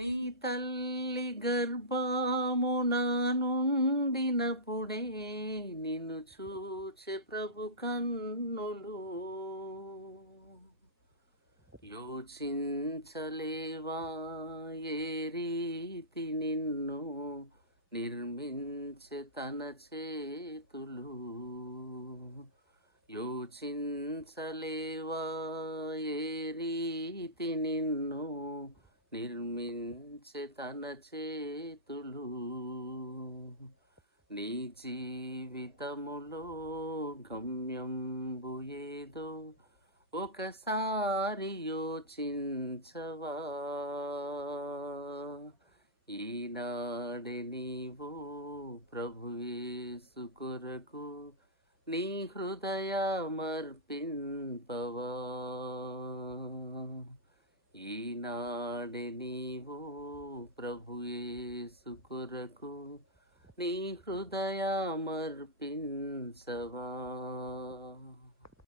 నీ తల్లి గర్భమున నుండినప్పుడే నిన్ను చూచే ప్రభు కన్నులు. యోచించలేవా ఏ రీతి నిన్ను నిర్మించే తన చేతులు. యోచించలేవా ఏ రీతి నిన్ను నిర్మించే తన చేతులు. నీ జీవితములో గమ్యంబు ఏదో ఒకసారి యోచించవా. ఈనాడే నీవు ప్రభు యేసు కొరకు నీ హృదయమర్పింపవా. ఈనాడే నీవు ప్రభు యేసు కొరకు నీ హృదయమర్పించవా.